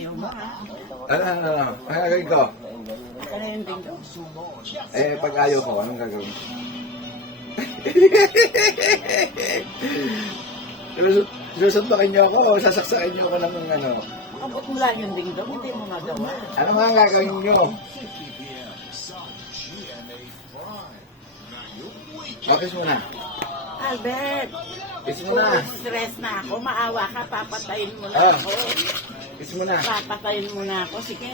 Ayaw mo, ha? Ano? Ang gagawin ko? Ano yung dingdong? Pag ayaw ko, anong gagawin? Susuntokin niyo ako o sasaksakin niyo ako ng ano? Abot mo lang yung dingdong, hindi mo magawa. Ano nga ang gagawin niyo? Bakit muna? Albert, Kiss mo na. stress na ako. Maawa ka, papatayin mo na Ah. ako. Kiss mo na. Papatayin mo na ako. Sige.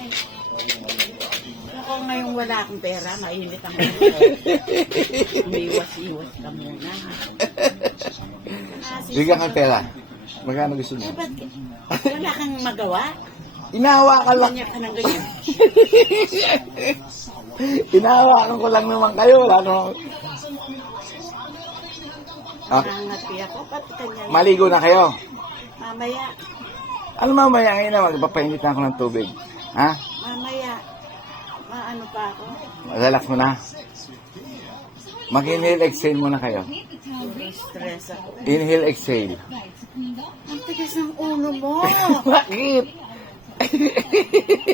Ako ngayong wala akong pera, mainit ang ulo. Umiwas-iwas ka muna. Bigyan kang pera. Magkano gusto niyo? Ba't wala kang magawa? Inahawakan lang. Ganyan ka ng ganyan. Inahawakan ko lang naman kayo. Wala naman. Nangangati ako, ba't kanya? Maligo na kayo. Mamaya, Ano mamaya ngayon na magpapainit na ako ng tubig? Ha? mamaya. Maano pa ako? Relax mo na. Mag-inhale, exhale muna kayo. Stress ako. Inhale, exhale. Ang tigas ng ulo mo. Bakit?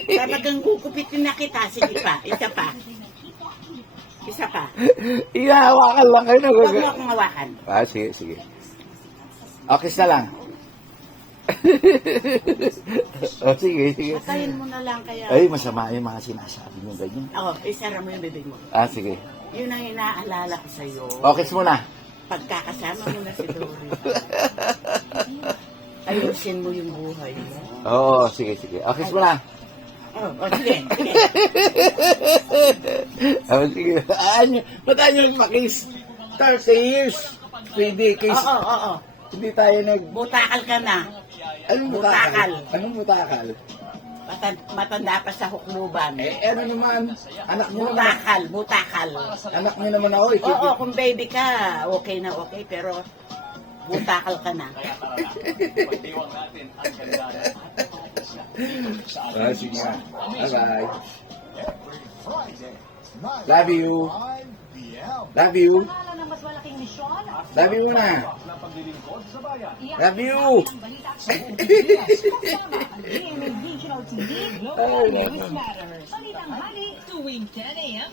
Talagang kukupitin na kita. Sige pa, isa pa. Isa pa. Inahawakan lang kayo. Huwag mo akong hawakan. Sige, sige. Okay na lang. Sige, sige. Patayin mo na lang kaya. Ay, masama yung mga sinasabi nyo ganyan. Ako, isara mo yung bibig mo. Sige. Yun ang inaalala ko sa'yo. Okay muna. Pagkakasama mo na si Dory. Ayusin mo yung buhay mo. Oo, sige, sige. Okay muna. Sige, sige. Sige. Ba't tayo nagpa-kiss? 30 years. Pwede, kiss. Oo. Hindi tayo nag... Butakal ka na. Anong butakal? Anong butakal? Matanda pa sa hukluban. Ano naman? Anak mo naman. Butakal. Anak mo naman ako. Oo, kung baby ka, okay na okay, pero butakal ka na. Sige nga. Bye-bye. Love you. Love you. Love you na. Love you. Regional TV, Global News Matters. Balitang hali tuwing 10 a.m.